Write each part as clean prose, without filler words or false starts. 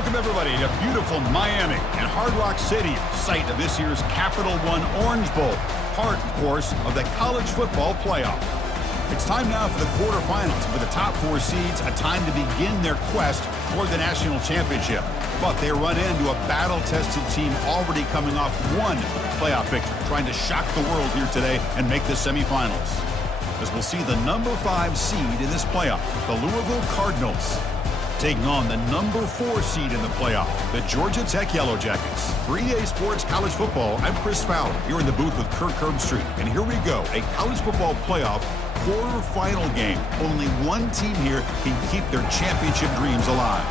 Welcome, everybody, to beautiful Miami and Hard Rock Stadium, site of this year's Capital One Orange Bowl, part, of course, of the college football playoff. It's time now for the quarterfinals, for the top four seeds, a time to begin their quest toward the national championship. But they run into a battle-tested team already coming off one playoff victory, trying to shock the world here today and make the semifinals. As we'll see the number 5 seed in this playoff, the Louisville Cardinals, taking on the number 4 seed in the playoff, the Georgia Tech Yellow Jackets. 3A Sports College Football, I'm Chris Fowler, here in the booth with Kirk Herbstreit. And here we go, a college football playoff quarterfinal game. Only one team here can keep their championship dreams alive.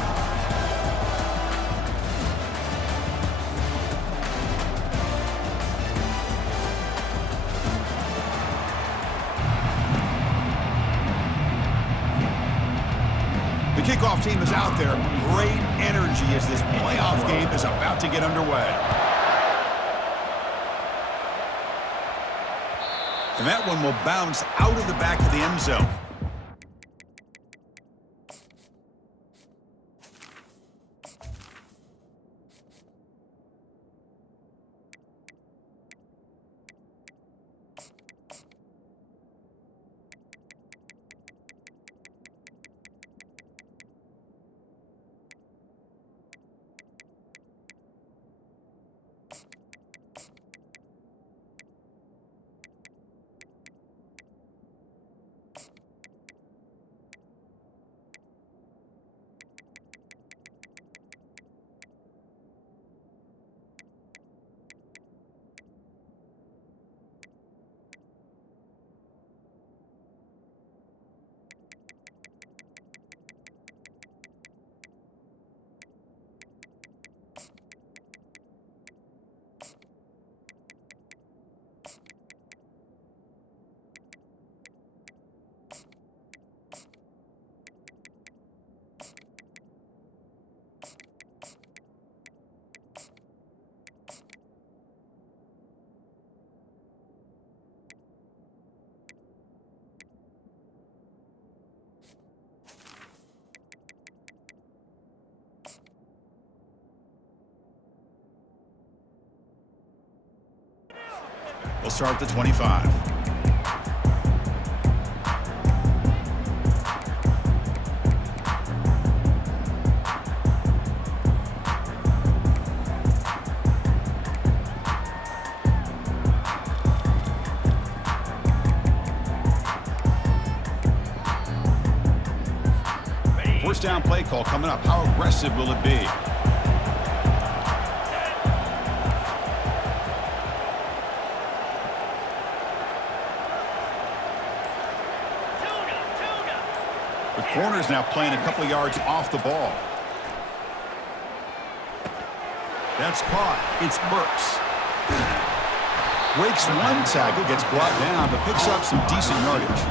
The kickoff team is out there. Great energy as this playoff game is about to get underway. And that one will bounce out of the back of the end zone. We'll start at the 25. First down play call coming up. How aggressive will it be? The corner's now playing a couple yards off the ball. That's caught. It's Burks. Breaks one tackle, gets brought down, but picks up some decent yardage.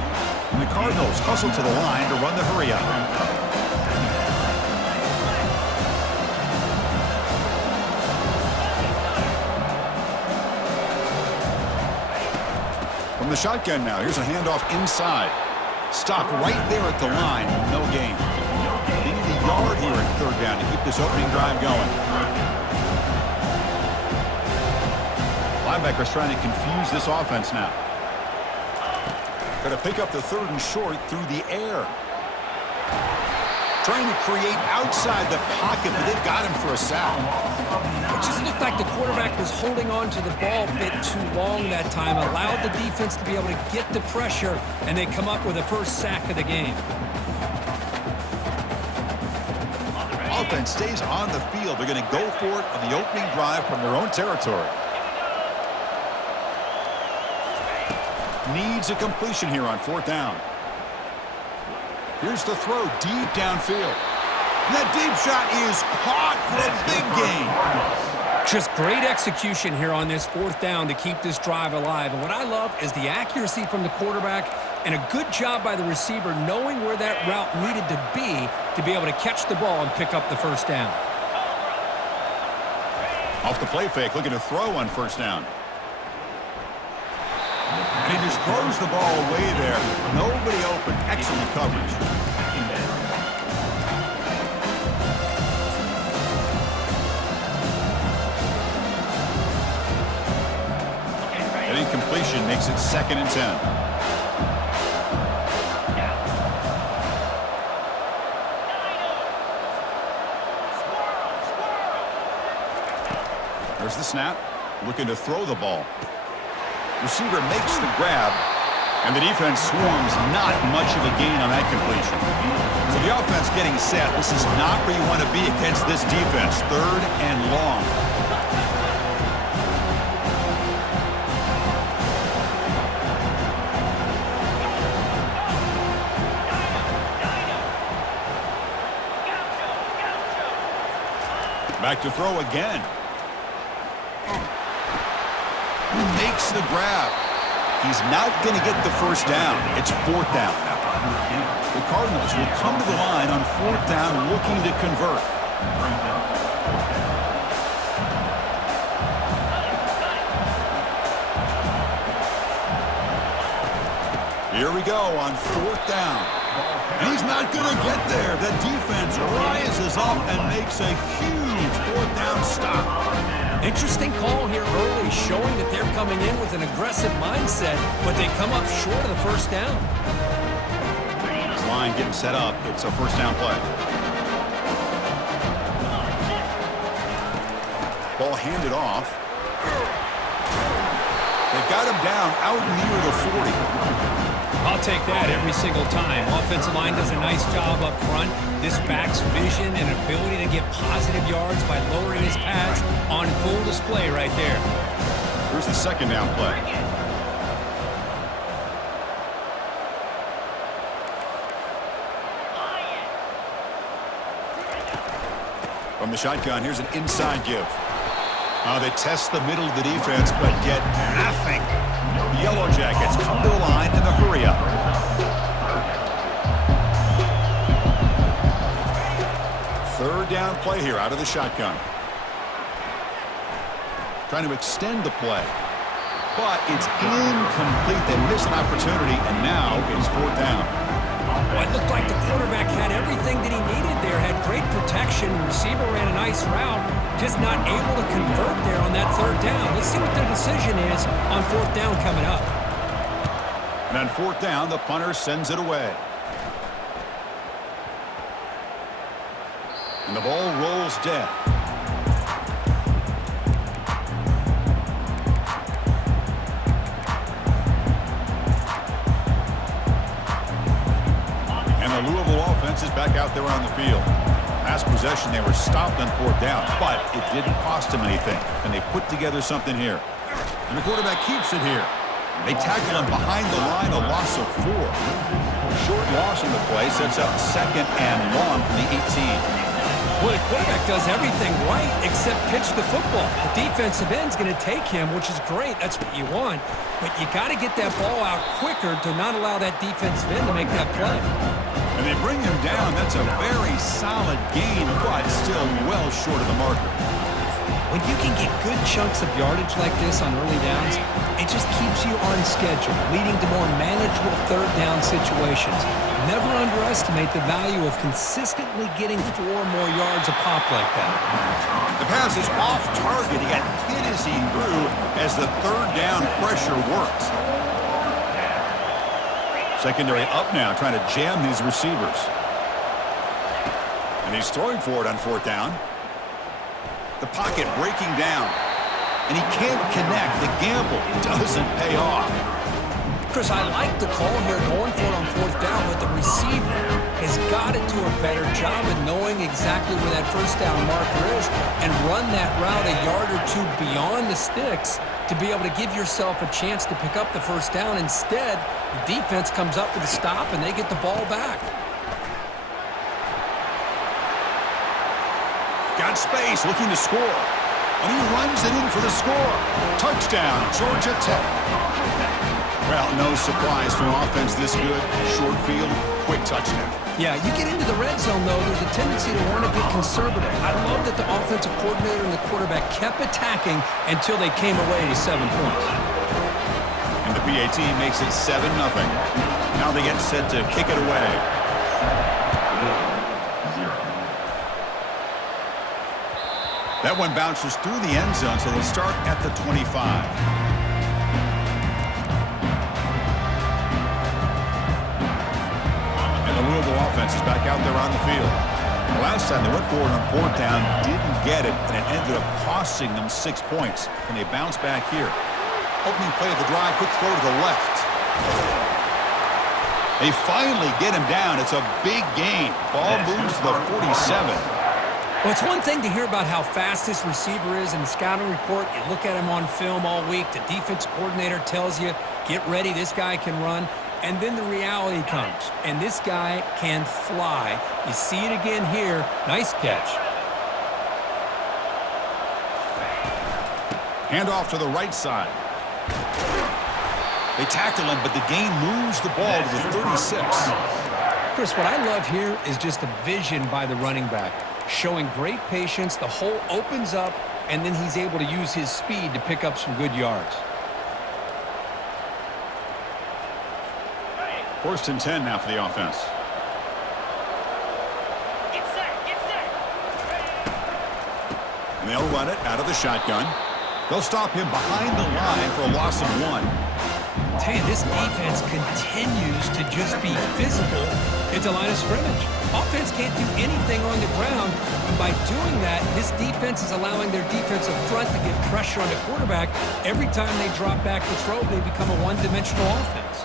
And the Cardinals hustle to the line to run the hurry up. From the shotgun now, here's a handoff inside. Stopped right there at the line, no gain. They need a yard here at third down to keep this opening drive going. Linebackers trying to confuse this offense now. Got to pick up the third and short through the air. Trying to create outside the pocket, but they've got him for a sack. It just looked like the quarterback was holding on to the ball a bit too long that time, allowed the defense to be able to get the pressure, and they come up with the first sack of the game. Offense stays on the field. They're going to go for it on the opening drive from their own territory. Needs a completion here on fourth down. Here's the throw deep downfield. And that deep shot is caught for a big gain. Just great execution here on this fourth down to keep this drive alive. And what I love is the accuracy from the quarterback and a good job by the receiver knowing where that route needed to be able to catch the ball and pick up the first down. Off the play fake, looking to throw on first down. And he just throws the ball away there. Nobody open. Excellent coverage. incompletion makes it 2nd and 10. There's the snap. Looking to throw the ball. Receiver makes the grab, and the defense swarms. Not much of a gain on that completion. So the offense getting set. This is not where you want to be against this defense. 3rd and long. Back to throw again. Makes the grab. He's not going to get the first down. It's 4th down now. The Cardinals will come to the line on 4th down looking to convert. Here we go on 4th down. He's not going to get there. The defense rises up and makes a huge 4th down stop. Interesting call here early, showing that they're coming in with an aggressive mindset, but they come up short of the first down. This line getting set up. It's a 1st down play. Ball handed off. They've got him down out near the 40. I'll take that every single time. Offensive line does a nice job up front. This back's vision and ability to get positive yards by lowering his pads on full display right there. Here's the 2nd down play. From the shotgun, here's an inside give. They test the middle of the defense, but get nothing. The Yellow Jackets come to the line in the hurry up. Third down play here out of the shotgun. Trying to extend the play. But it's incomplete. They miss an opportunity, and now it's 4th down. Well, it looked like the quarterback had everything that he needed there. Had great protection. Receiver ran a nice route. Just not able to convert there on that 3rd down. Let's see what their decision is on 4th down coming up. And on 4th down, the punter sends it away. And the ball rolls dead. And the Louisville offense is back out there on the field. Last possession, they were stopped on 4th down, but it didn't cost them anything. And they put together something here. And the quarterback keeps it here. They tackle him behind the line, a loss of 4. Short loss in the play sets up 2nd and long from the 18. Well, the quarterback does everything right except pitch the football. The defensive end's going to take him, which is great. That's what you want. But you got to get that ball out quicker to not allow that defensive end to make that play. And they bring him down. That's a very solid gain, but still well short of the marker. When you can get good chunks of yardage like this on early downs, it just keeps you on schedule, leading to more manageable 3rd down situations. Never underestimate the value of consistently getting 4 more yards a pop like that. The pass is off target. He got hit as he threw as the 3rd down pressure works. Secondary up now, trying to jam these receivers. And he's throwing for it on 4th down. The pocket breaking down. And he can't connect. The gamble doesn't pay off. Chris, I like the call here going for it on 4th down, but the receiver has got to do a better job of knowing exactly where that 1st down marker is and run that route a yard or 2 beyond the sticks to be able to give yourself a chance to pick up the 1st down. Instead, the defense comes up with a stop and they get the ball back. Got space, looking to score. And he runs it in for the score. Touchdown, Georgia Tech. Well, no surprise from offense this good. Short field, quick touchdown. Yeah, you get into the red zone, though, there's a tendency to want to get conservative. I love that the offensive coordinator and the quarterback kept attacking until they came away to 7 points. And the PAT makes it 7-0. Now they get set to kick it away. That one bounces through the end zone, so they'll start at the 25. offense is back out there on the field. The last time they went forward on fourth down, didn't get it, and it ended up costing them 6 points. Can they bounce back here? Opening play of the drive, quick throw to the left. They finally get him down. It's a big gain. Ball moves to the 47. Well, it's one thing to hear about how fast this receiver is in the scouting report. You look at him on film all week. The defense coordinator tells you, get ready, this guy can run. And then the reality comes, and this guy can fly. You see it again here. Nice catch. Handoff to the right side. They tackle him, but the gain moves the ball to the 36. Chris, what I love here is just the vision by the running back. Showing great patience, the hole opens up, and then he's able to use his speed to pick up some good yards. 1st and 10 now for the offense. Get set, get set. And they'll run it out of the shotgun. They'll stop him behind the line for a loss of 1. Tell you, this defense continues to just be physical at the line of scrimmage. Offense can't do anything on the ground, and by doing that, this defense is allowing their defensive front to get pressure on the quarterback. Every time they drop back to throw, they become a one-dimensional offense.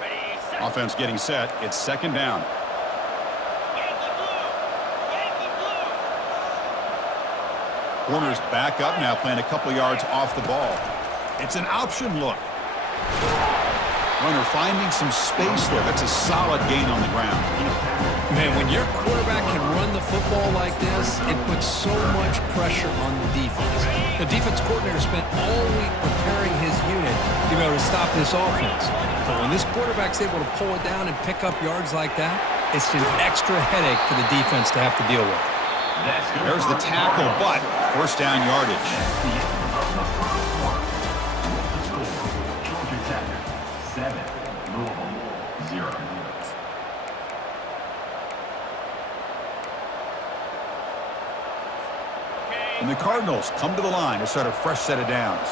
Ready, set. Offense getting set. It's 2nd down. Yankee blue. Yankee blue. Corners back up now, playing a couple yards off the ball. It's an option look. Runner finding some space there. That's a solid gain on the ground. Man, when your quarterback can run the football like this, it puts so much pressure on the defense. The defense coordinator spent all week preparing his unit to be able to stop this offense. But when this quarterback's able to pull it down and pick up yards like that, it's an extra headache for the defense to have to deal with. There's the tackle, but 1st down yardage. And the Cardinals come to the line to start a fresh set of downs.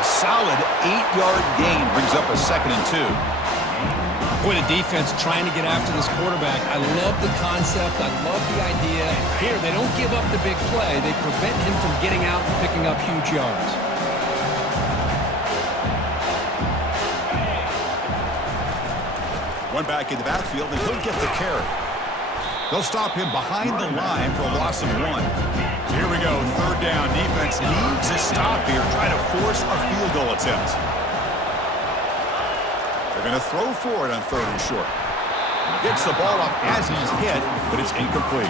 A solid 8-yard gain brings up a 2nd and 2. Boy, the defense trying to get after this quarterback. I love the concept. I love the idea. Here, they don't give up the big play. They prevent him from getting out and picking up huge yards. One back in the backfield, and he'll get the carry. They'll stop him behind the line for a loss of 1. So here we go, 3rd down. Defense needs a stop here, try to force a field goal attempt. They're going to throw for it on 3rd and short. Gets the ball off as he's hit, but it's incomplete.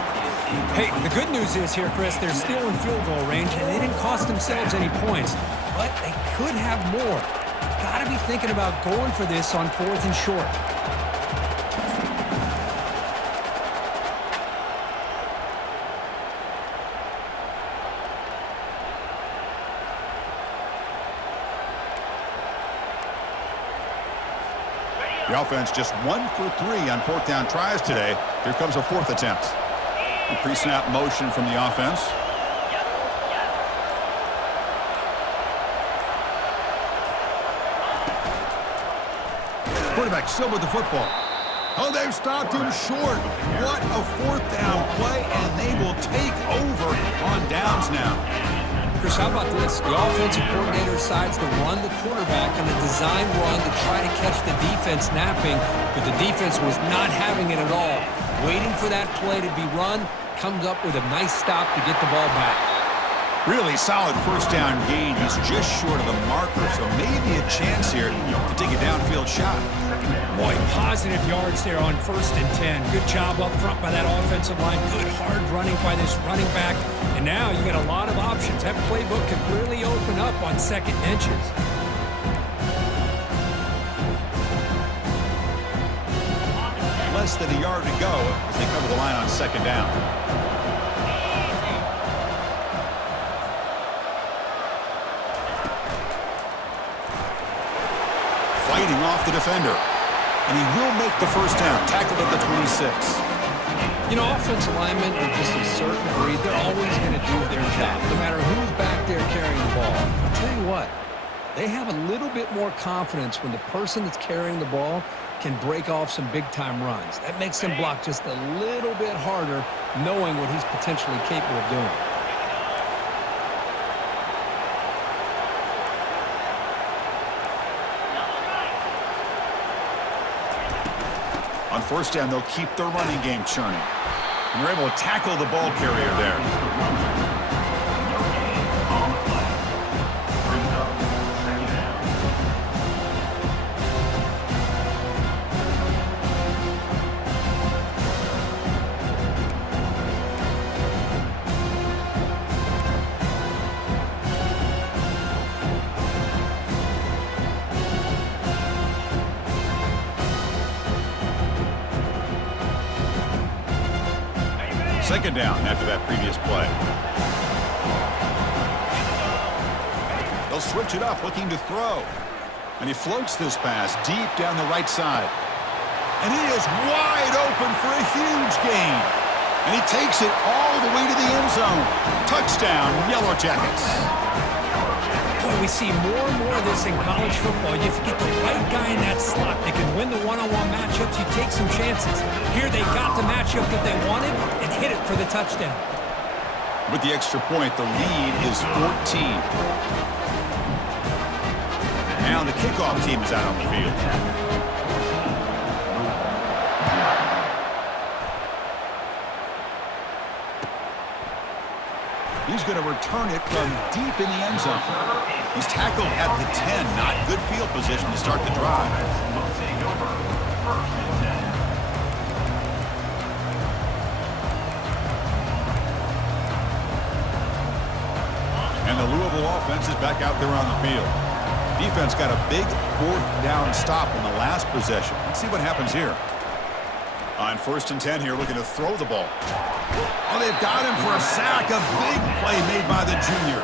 Hey, the good news is here, Chris, they're still in field goal range, and they didn't cost themselves any points, but they could have more. Got to be thinking about going for this on 4th and short. The offense just 1 for 3 on 4th down tries today. Here comes a 4th attempt. Pre-snap motion from the offense. Quarterback still with the football. Oh, they've stopped him short. What a 4th down play, and they will take over on downs now. Chris, how about this? The offensive coordinator decides to run the quarterback on a design run to try to catch the defense napping, but the defense was not having it at all. Waiting for that play to be run, comes up with a nice stop to get the ball back. Really solid 1st down gain. He's just short of the marker, so maybe a chance here to take a downfield shot. Boy, positive yards there on 1st and 10. Good job up front by that offensive line. Good hard running by this running back. And now you got a lot of options. That playbook could really open up on 2nd and inches. Less than a yard to go as they cover the line on 2nd down. Fighting off the defender. And he will make the 1st down. Tackled at the 26. You know, offensive linemen are just a certain breed. They're always going to do their job, no matter who's back there carrying the ball. I'll tell you what, they have a little bit more confidence when the person that's carrying the ball can break off some big-time runs. That makes them block just a little bit harder, knowing what he's potentially capable of doing. On first down, they'll keep their running game churning. And they're able to tackle the ball carrier there. Second down after that previous play. They'll switch it up, looking to throw. And he floats this pass deep down the right side. And he is wide open for a huge gain. And he takes it all the way to the end zone. Touchdown, Yellow Jackets. Boy, we see more and more of this in college football. You have to get the right guy in that slot. They can win the one-on-one matchups. You take some chances. Here they got the matchup that they wanted and hit it for the touchdown. With the extra point, the lead is 14. Now the kickoff team is out on the field. He's going to return it from deep in the end zone. He's tackled at the 10. Not good field position to start the drive. And the Louisville offense is back out there on the field. Defense got a big fourth down stop in the last possession. Let's see what happens here. On first and 10 here, looking to throw the ball. Oh, they've got him for a sack. A big play made by the junior.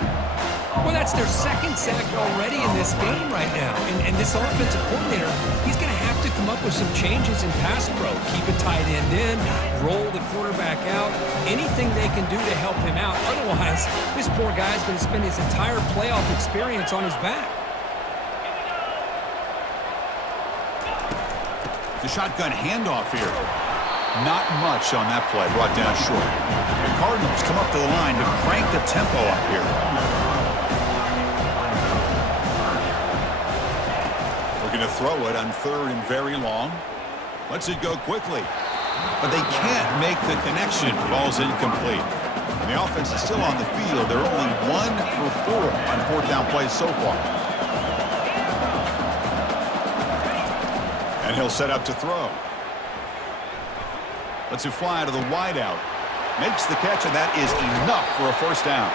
Well, that's their second sack already in this game right now. And this offensive coordinator, he's going to have to come up with some changes in pass pro. Keep a tight end in, roll the quarterback out, anything they can do to help him out. Otherwise, this poor guy's going to spend his entire playoff experience on his back. The shotgun handoff here. Not much on that play, brought down short. The Cardinals come up to the line to crank the tempo up here. Looking to throw it on third and very long. Lets it go quickly. But they can't make the connection. Ball's incomplete. And the offense is still on the field. They're only 1 for 4 on fourth down plays so far. And he'll set up to throw. Lets it fly to the wideout. Makes the catch, and that is enough for a first down.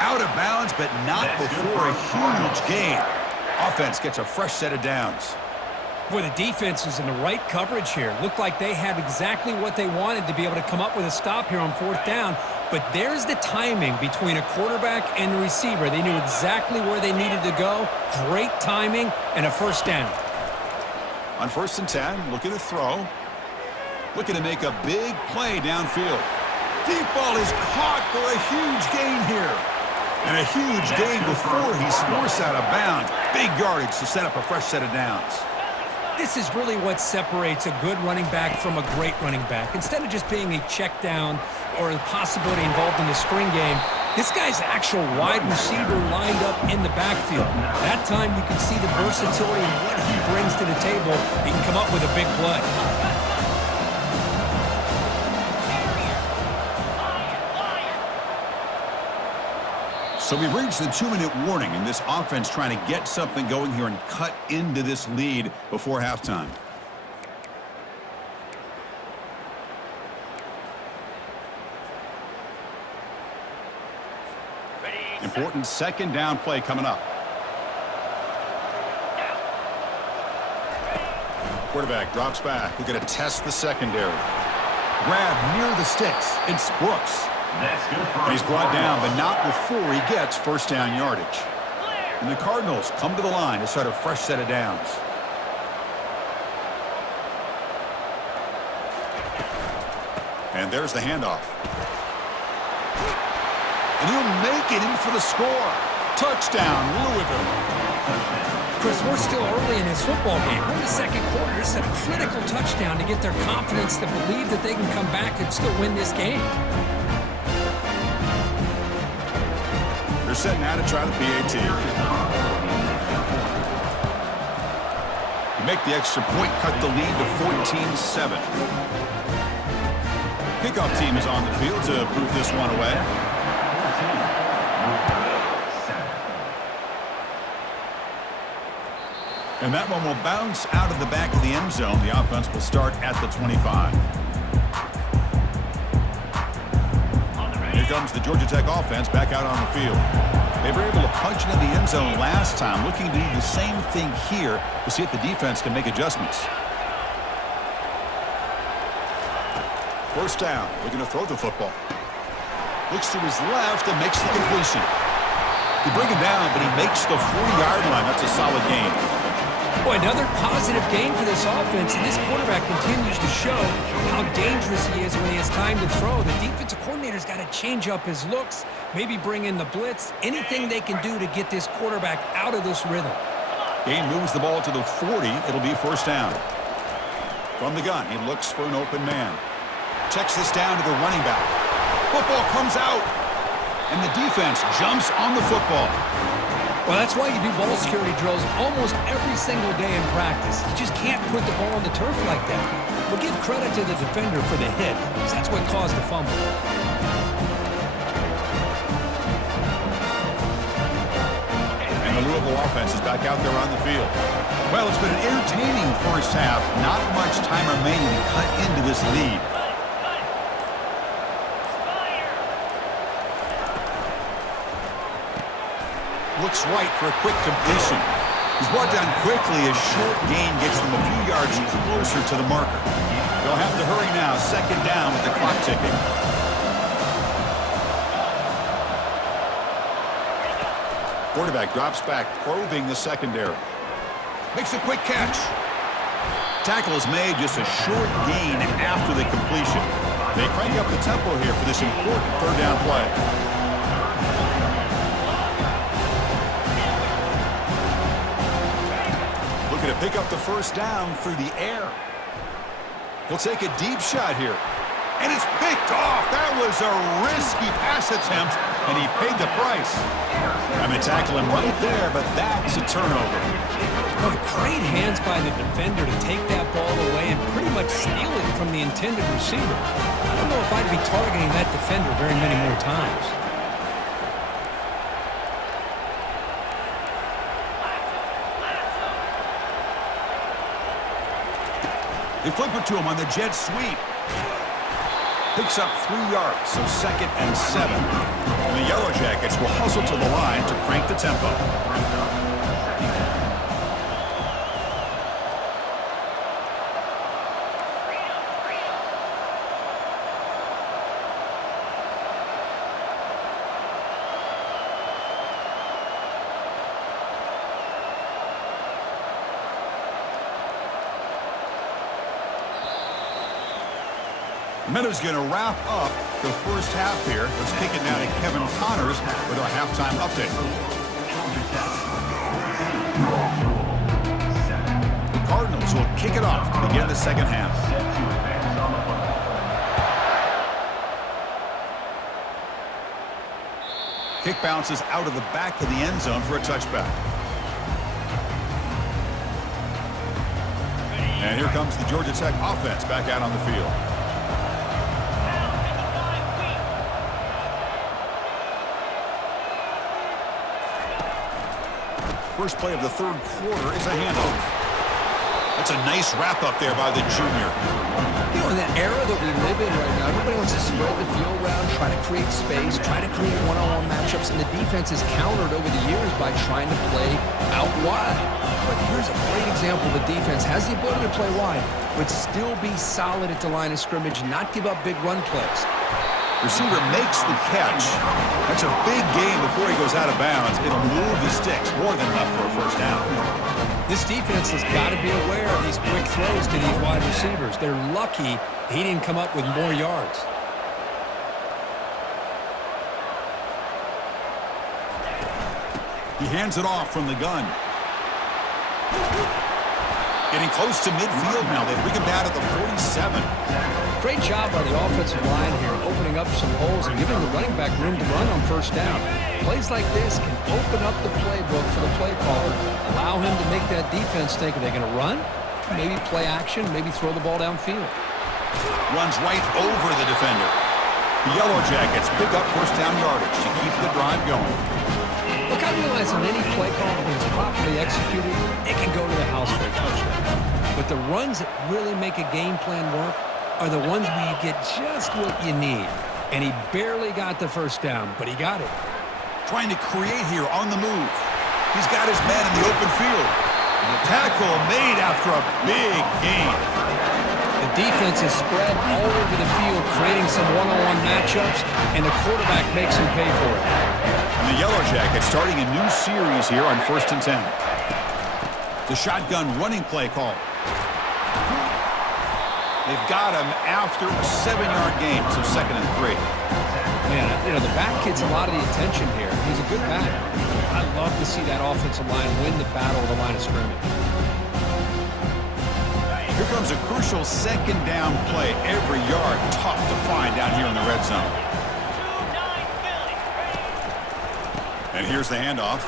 Out of bounds, but not before a huge gain. Offense gets a fresh set of downs. Boy, the defense was in the right coverage here. Looked like they had exactly what they wanted to be able to come up with a stop here on fourth down. But there's the timing between a quarterback and the receiver. They knew exactly where they needed to go. Great timing and a first down. On first and 10, looking to throw. Looking to make a big play downfield. Deep ball is caught for a huge gain here. And a huge gain before he's forced out of bounds. Big yardage to set up a fresh set of downs. This is really what separates a good running back from a great running back. Instead of just being a check down or a possibility involved in the screen game, this guy's actual wide receiver lined up in the backfield. That time you can see the versatility and what he brings to the table. He can come up with a big play. So we've reached the 2-minute warning, and this offense trying to get something going here and cut into this lead before halftime. Important second down play coming up. Quarterback drops back. We're going to test the secondary. Grab near the sticks. It's Brooks. And he's brought down, but not before he gets first down yardage. And the Cardinals come to the line to start a fresh set of downs. And there's the handoff. And he'll make it in for the score. Touchdown, Louisville. Chris, we're still early in his football game. We're in the second quarter. This is a critical touchdown to get their confidence to believe that they can come back and still win this game. They're set now to try the PAT. You make the extra point, cut the lead to 14-7. Kickoff team is on the field to boot this one away. And that one will bounce out of the back of the end zone. The offense will start at the 25. Here comes the Georgia Tech offense back out on the field. They were able to punch into the end zone last time, looking to do the same thing here to see if the defense can make adjustments. First down, looking to throw the football. Looks to his left and makes the completion. They bring him down, but he makes the 40-yard line. That's a solid gain. Boy, another positive game for this offense, and this quarterback continues to show how dangerous he is when he has time to throw. The defensive coordinator's got to change up his looks, maybe bring in the blitz, anything they can do to get this quarterback out of this rhythm. Game moves the ball to the 40. It'll be first down. From the gun, he looks for an open man. Checks this down to the running back. Football comes out, and the defense jumps on the football. Well, that's why you do ball security drills almost every single day in practice. You just can't put the ball on the turf like that. We'll give credit to the defender for the hit, because that's what caused the fumble. And the Louisville offense is back out there on the field. Well, it's been an entertaining first half. Not much time remaining to cut into this lead. Looks right for a quick completion. He's brought down quickly. A short gain gets them a few yards closer to the marker. They'll have to hurry now. Second down with the clock ticking. Quarterback drops back, probing the secondary. Makes a quick catch. Tackle is made, just a short gain after the completion. They crank up the tempo here for this important third down play. To pick up the first down through the air. He'll take a deep shot here. And it's picked off. That was a risky pass attempt, and he paid the price. I'm going to tackle him right there, but that's a turnover. Oh, great hands by the defender to take that ball away and pretty much steal it from the intended receiver. I don't know if I'd be targeting that defender very many more times. They flip it to him on the jet sweep. Picks up 3 yards, so 2nd and 7. And the Yellow Jackets will hustle to the line to crank the tempo. Meadows going to wrap up the first half here. Let's kick it now to Kevin Connors with our halftime update. The Cardinals will kick it off to begin the second half. Kick bounces out of the back of the end zone for a touchback. And here comes the Georgia Tech offense back out on the field. First play of the third quarter is a handoff. That's a nice wrap up there by the junior. You know, in that era that we live in right now, everybody wants to spread the field around, try to create space, try to create one-on-one matchups, and the defense is countered over the years by trying to play out wide. But here's a great example. The defense has the ability to play wide, but still be solid at the line of scrimmage, not give up big run plays. Receiver makes the catch. That's a big gain before he goes out of bounds. It'll move the sticks more than enough for a first down. This defense has got to be aware of these quick throws to these wide receivers. They're lucky he didn't come up with more yards. He hands it off from the gun. Getting close to midfield now. They bring him down at the 47. Great job by the offensive line here, opening up some holes and giving the running back room to run on first down. Plays like this can open up the playbook for the play caller, allow him to make that defense think, are they going to run? Maybe play action, maybe throw the ball downfield. Runs right over the defender. The Yellow Jackets pick up first down yardage to keep the drive going. Look, I realize in any play call, when it's properly executed, it can go to the house for a touchdown. But the runs that really make a game plan work are the ones where you get just what you need. And he barely got the first down, but he got it. Trying to create here on the move. He's got his man in the open field. Tackle made after a big gain. The defense is spread all over the field, creating some one-on-one matchups, and the quarterback makes him pay for it. And the Yellow Jackets starting a new series here on 1st and 10. The shotgun running play call. They've got him after a 7-yard gain, so 2nd and 3. Man, the back gets a lot of the attention here. He's a good back. I love to see that offensive line win the battle of the line of scrimmage. Here comes a crucial 2nd down play. Every yard tough to find down here in the red zone. And here's the handoff.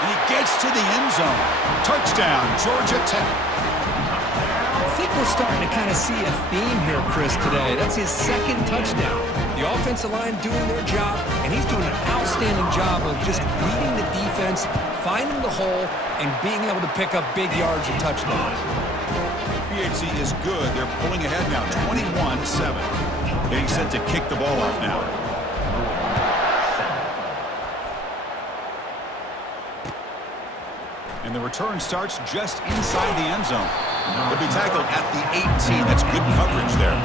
And he gets to the end zone. Touchdown, Georgia Tech. I think we're starting to kind of see a theme here, Chris, today. That's his 2nd touchdown. The offensive line doing their job, and he's doing an outstanding job of just reading the defense, finding the hole, and being able to pick up big yards and touchdowns. PHC is good. They're pulling ahead now, 21-7. Getting set to kick the ball off now. And the return starts just inside the end zone. He'll be tackled at the 18. That's good coverage there.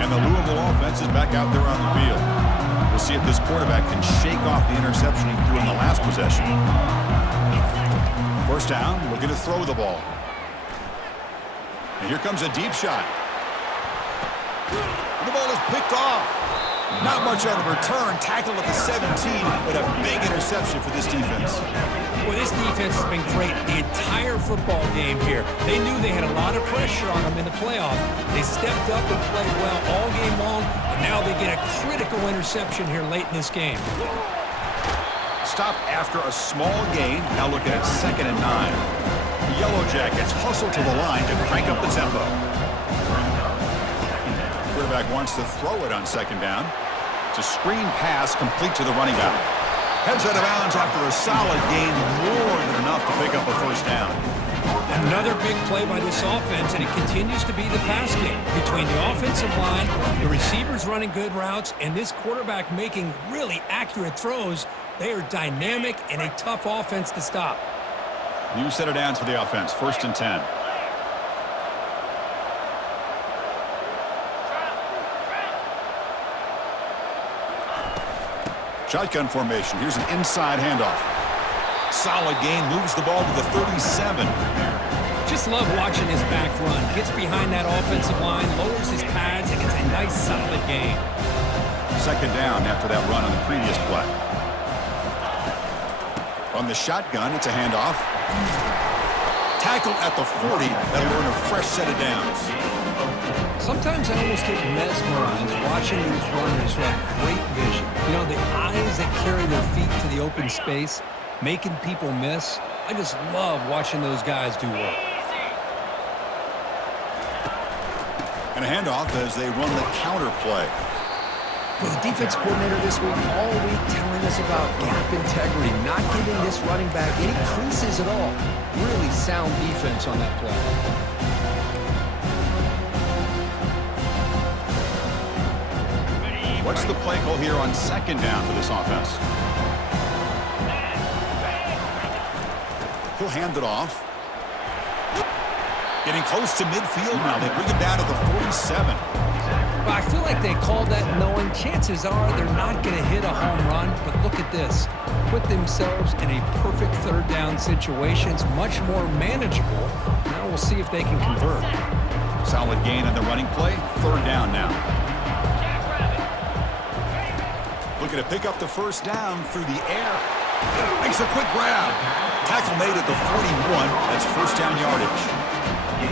And the Louisville offense is back out there on the field. We'll see if this quarterback can shake off the interception he threw in the last possession. First down, looking to throw the ball. And here comes a deep shot. The ball is picked off. Not much on the return. Tackled at the 17, but a big interception for this defense. Well, this defense has been great the entire football game here. They knew they had a lot of pressure on them in the playoff. They stepped up and played well all game long, and now they get a critical interception here late in this game. Stop after a small gain. Now looking at 2nd and 9. The Yellow Jackets hustle to the line to crank up the tempo. Quarterback wants to throw it on 2nd down. It's a screen pass complete to the running back. Heads out of bounds after a solid gain, more than enough to pick up a first down. Another big play by this offense, and it continues to be the pass game. Between the offensive line, the receivers running good routes, and this quarterback making really accurate throws, they are dynamic and a tough offense to stop. New set of downs for the offense, 1st and 10. Shotgun formation. Here's an inside handoff. Solid gain, moves the ball to the 37. Just love watching his back run. Gets behind that offensive line, lowers his pads, and gets a nice solid gain. 2nd down after that run on the previous play. From the shotgun, it's a handoff. Tackled at the 40. That'll earn a fresh set of downs. Sometimes I almost get mesmerized watching these runners who have great vision. You know, the eyes that carry their feet to the open space, making people miss. I just love watching those guys do work. And a handoff as they run the counter play. Well, the defense coordinator this week all week telling us about gap integrity, not giving this running back any creases at all. Really sound defense on that play. What's the play call here on second down for this offense? He'll hand it off. Getting close to midfield now. They bring it down to the 47. Well, I feel like they called that knowing chances are they're not going to hit a home run. But look at this. Put themselves in a perfect third down situation. It's much more manageable. Now we'll see if they can convert. Solid gain on the running play. Third down now. Looking to pick up the first down through the air. Makes a quick grab. Tackle made at the 41. That's first down yardage.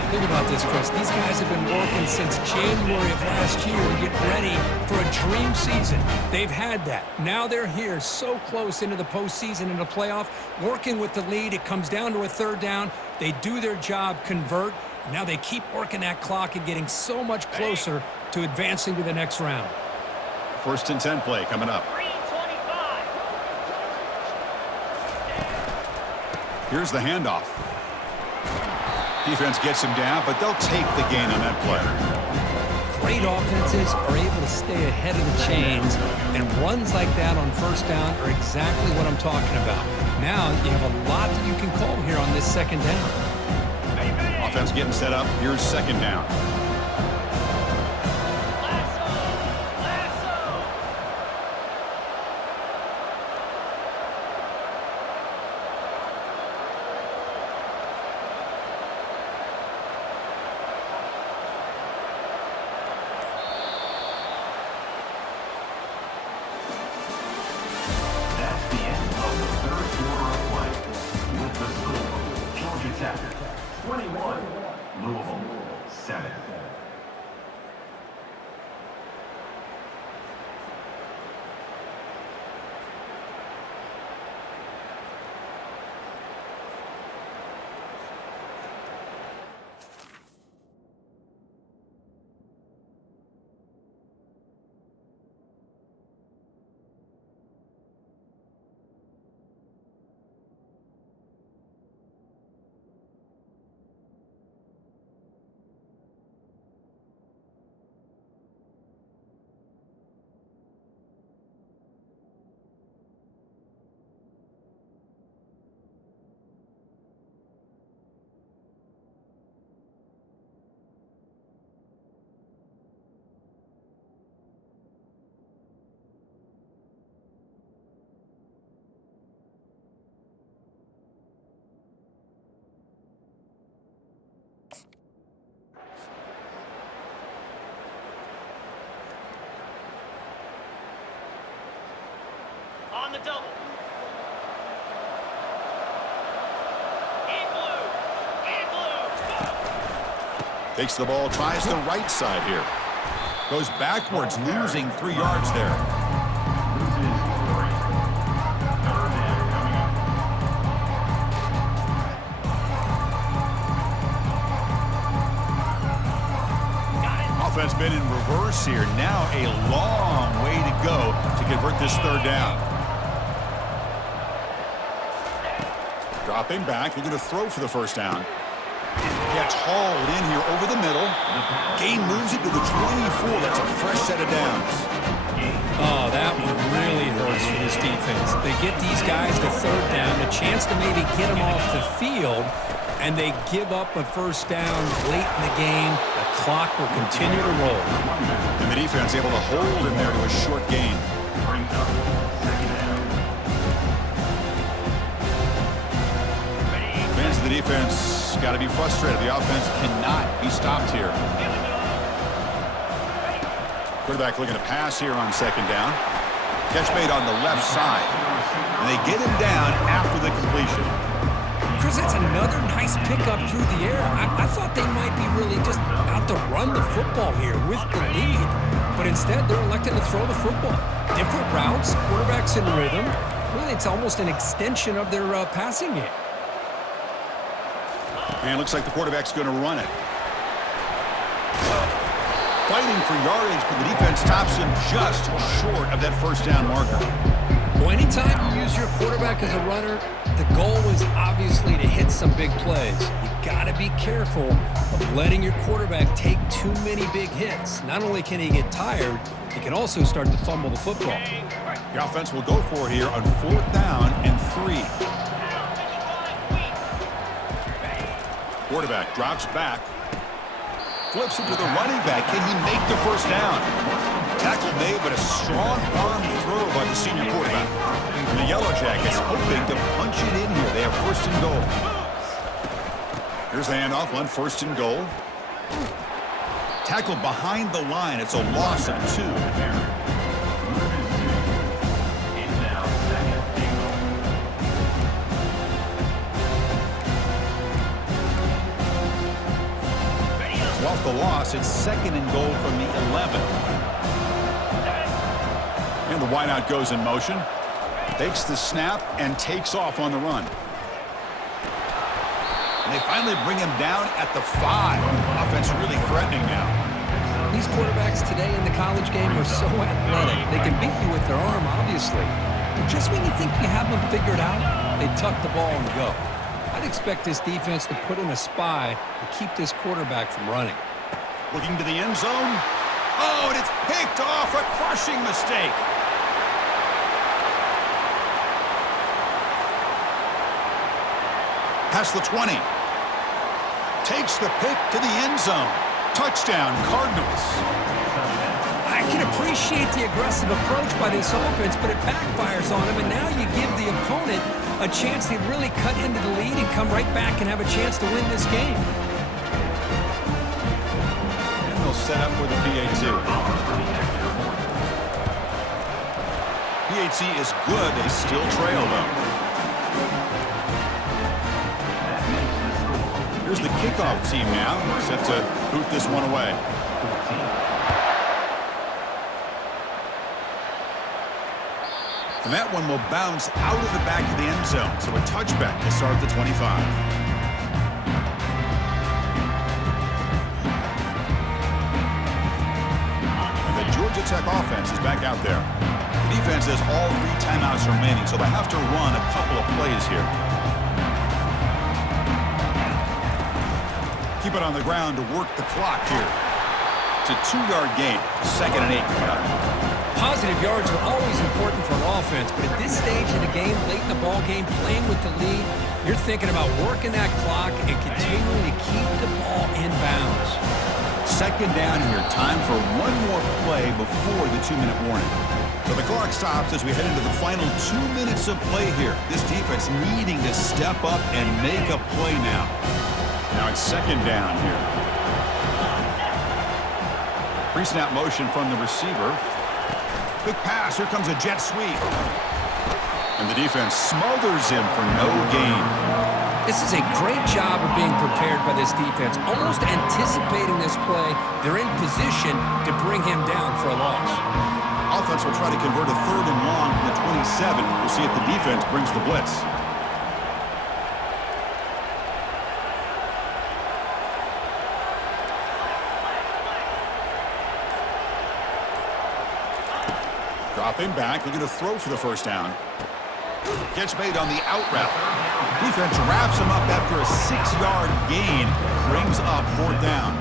Think about this, Chris. These guys have been working since January of last year to get ready for a dream season. They've had that. Now they're here so close into the postseason and the playoff, working with the lead. It comes down to a third down. They do their job, convert. Now they keep working that clock and getting so much closer to advancing to the next round. First and 10 play coming up. 3:25. Here's the handoff. Defense gets him down, but they'll take the gain on that play. Great offenses are able to stay ahead of the chains, and runs like that on first down are exactly what I'm talking about. Now you have a lot that you can call here on this second down. Offense getting set up. Here's second down. Louisville, 7. On the double. In blue. In blue. Takes the ball, tries the right side here. Goes backwards, losing 3 yards there. Offense been in reverse here. Now a long way to go to convert this third down. Dropping back, looking to throw for the first down. Gets hauled in here over the middle. Gain moves it to the 24. That's a fresh set of downs. Oh, that one really hurts for this defense. They get these guys to third down, a chance to maybe get them off the field, and they give up a first down late in the game. The clock will continue to roll. And the defense able to hold him there to a short gain. Fans of the defense got to be frustrated. The offense cannot be stopped here. Quarterback looking to pass here on second down. Catch made on the left side. And they get him down after the completion. Chris, that's another nice pickup through the air. I thought they might be really just out to run the football here with the lead. But instead, they're electing to throw the football. Different routes, quarterbacks in rhythm. Really, it's almost an extension of their passing game. And it looks like the quarterback's going to run it. Fighting for yardage, but the defense stops him just short of that first down marker. Well, anytime you use your quarterback as a runner, the goal is obviously to hit some big plays. You got to be careful of letting your quarterback take too many big hits. Not only can he get tired, He can also start to fumble the football. The offense will go for it here on 4th down and 3. Quarterback drops back. Flips it to the running back. Can he make the first down? Tackle made, but a strong arm throw by the senior quarterback. And the Yellow Jackets hoping to punch it in here. They have 1st and goal. Here's the handoff on 1st and goal. Tackled behind the line. It's a loss of 2. Off the loss, it's 2nd and goal from the 11. And the wideout goes in motion. Takes the snap and takes off on the run. And they finally bring him down at the 5. Offense really threatening now. These quarterbacks today in the college game are so athletic. They can beat you with their arm, obviously. But just when you think you have them figured out, they tuck the ball and go. I'd expect this defense to put in a spy to keep this quarterback from running. Looking to the end zone. Oh, and it's picked off. A crushing mistake. Past the 20. Takes the pick to the end zone. Touchdown, Cardinals. I can appreciate the aggressive approach by this offense, but it backfires on him, and now you give the opponent a chance to really cut into the lead and come right back and have a chance to win this game. And they'll set up for the PAT. PAT is good. They still trail, though. Here's the kickoff team now, set to boot this one away. And that one will bounce out of the back of the end zone. So a touchback to start the 25. And the Georgia Tech offense is back out there. The defense has all 3 timeouts remaining, so they have to run a couple of plays here. Keep it on the ground to work the clock here. It's a 2-yard gain. 2nd and 8 coming up. Positive yards are always important for an offense, but at this stage in the game, late in the ball game, playing with the lead, you're thinking about working that clock and continuing to keep the ball in bounds. 2nd down here. Time for one more play before the 2-minute warning. So the clock stops as we head into the final 2 minutes of play here. This defense needing to step up and make a play now. Now it's 2nd down here. Pre-snap motion from the receiver. Quick pass. Here comes a jet sweep. And the defense smothers him for no gain. This is a great job of being prepared by this defense. Almost anticipating this play, they're in position to bring him down for a loss. Offense will try to convert a 3rd and long from the 27. We'll see if the defense brings the blitz. Dropping back, looking to throw for the 1st down. Catch made on the out route. Defense wraps him up after a 6-yard gain. Brings up 4th down.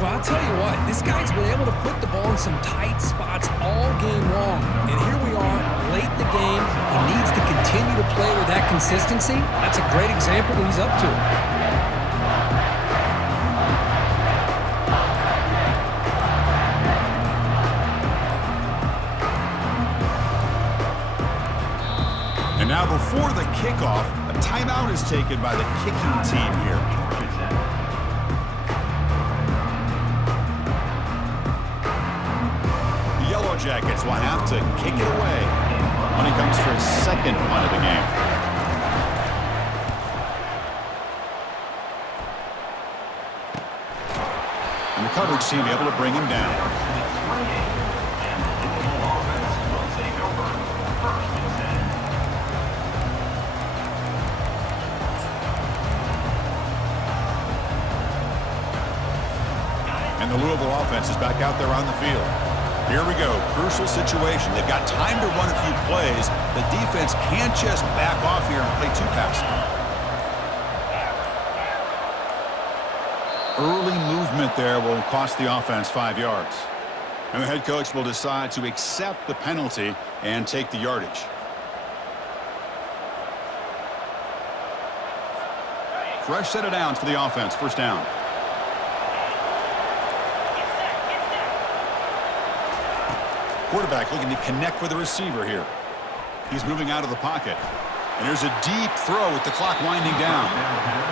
Well, I'll tell you what, this guy's been able to put the ball in some tight spots all game long. And here we are, late in the game. He needs to continue to play with that consistency. That's a great example that he's up to. And now before the kickoff, a timeout is taken by the kicking team here. The Yellow Jackets will have to kick it away when he comes for his 2nd punt of the game. And the coverage team able to bring him down. And the Louisville offense is back out there on the field. Here we go. Crucial situation. They've got time to run a few plays. The defense can't just back off here and play too passive. Early movement there will cost the offense 5 yards. And the head coach will decide to accept the penalty and take the yardage. Fresh set of downs for the offense. First down. Quarterback looking to connect with the receiver here. He's moving out of the pocket. And there's a deep throw with the clock winding down.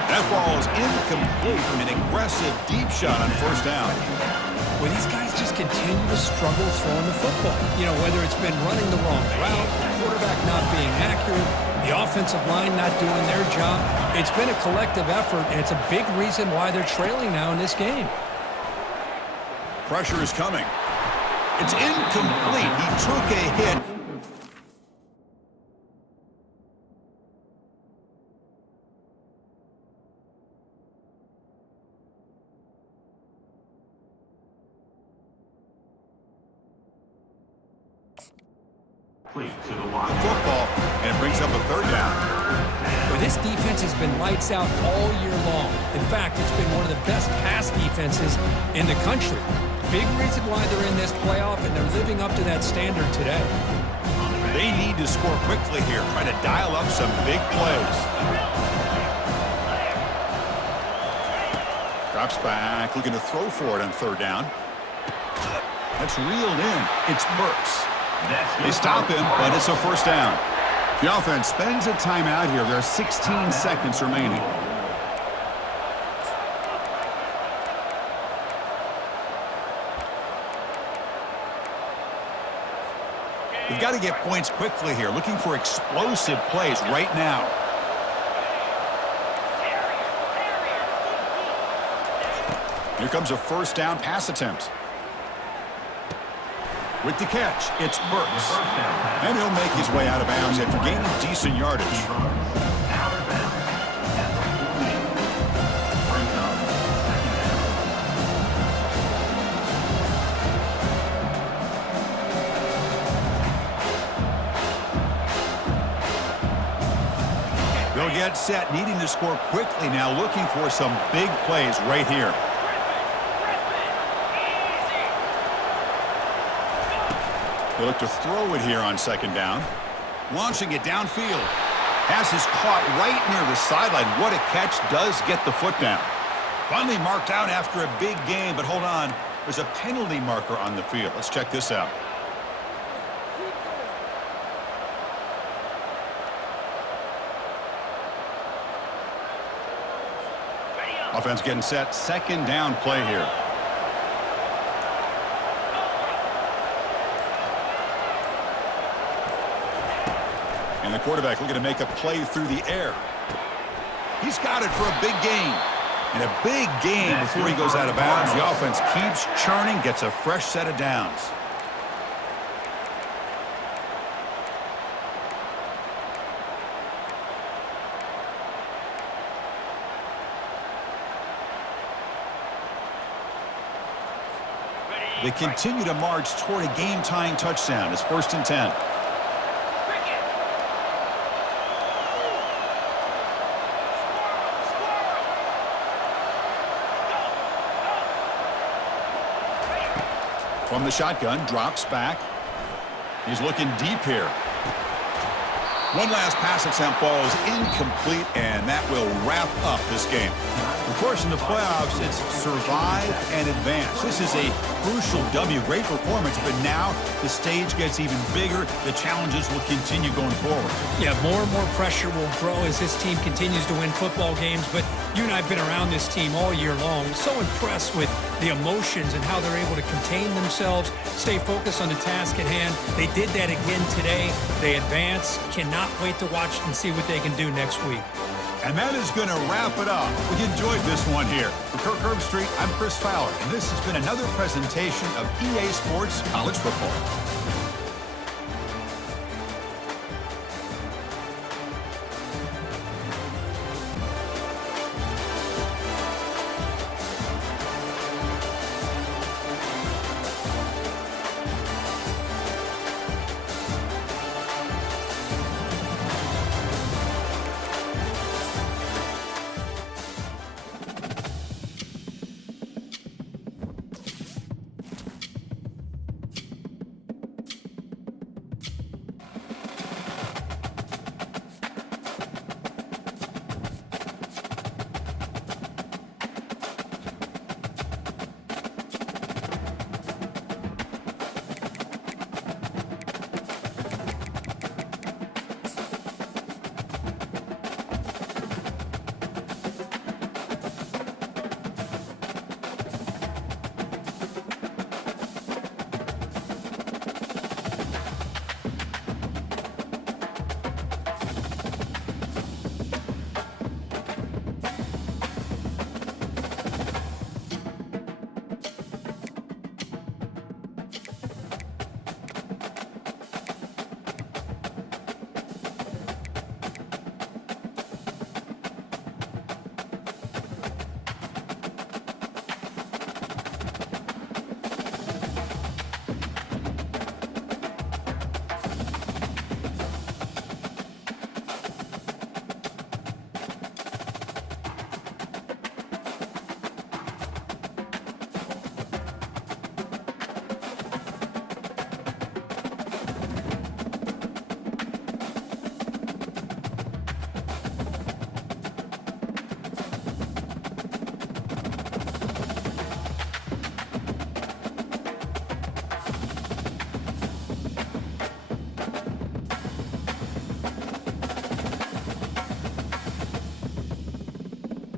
That ball is incomplete from an aggressive deep shot on first down. Well, these guys just continue to struggle throwing the football. You know, whether it's been running the wrong route, the quarterback not being accurate, the offensive line not doing their job. It's been a collective effort, and it's a big reason why they're trailing now in this game. Pressure is coming. It's incomplete. He took a hit. To the line. Football, and it brings up a third down. Well, this defense has been lights out all year long. In fact, it's been one of the best pass defenses in the country. Big reason why they're in this playoff, and they're living up to that standard today. They need to score quickly here, trying to dial up some big plays. Drops back, looking to throw for it on third down. That's reeled in. It's Burks. They stop him, but it's a first down. The offense spends a timeout here. There are 16 seconds remaining. We've got to get points quickly here. Looking for explosive plays right now. Here comes a first down pass attempt. With the catch, it's Burks. And he'll make his way out of bounds after gaining decent yardage. They'll get set, needing to score quickly now, looking for some big plays right here. They look to throw it here on second down. Launching it downfield. Pass is caught right near the sideline. What a catch. Does get the foot down. Finally marked out after a big game, but hold on. There's a penalty marker on the field. Let's check this out. Offense getting set. Second down play here. And the quarterback looking to make a play through the air. He's got it for a big gain. And a big gain before he goes out of bounds. The offense keeps churning, gets a fresh set of downs. They continue to march toward a game-tying touchdown. It's 1st and 10. From the shotgun, drops back. He's looking deep here. One last pass attempt, ball is incomplete, and that will wrap up this game. Of course, in the playoffs, it's survive and advance. This is a crucial W. Great performance, but now the stage gets even bigger. The challenges will continue going forward. Yeah, more and more pressure will grow as this team continues to win football games, but you and I have been around this team all year long. So impressed with the emotions and how they're able to contain themselves, stay focused on the task at hand. They did that again today. They advance. Cannot wait to watch and see what they can do next week. And that is going to wrap it up. We enjoyed this one here. For Kirk Herbstreit, I'm Chris Fowler, and this has been another presentation of EA Sports College Football.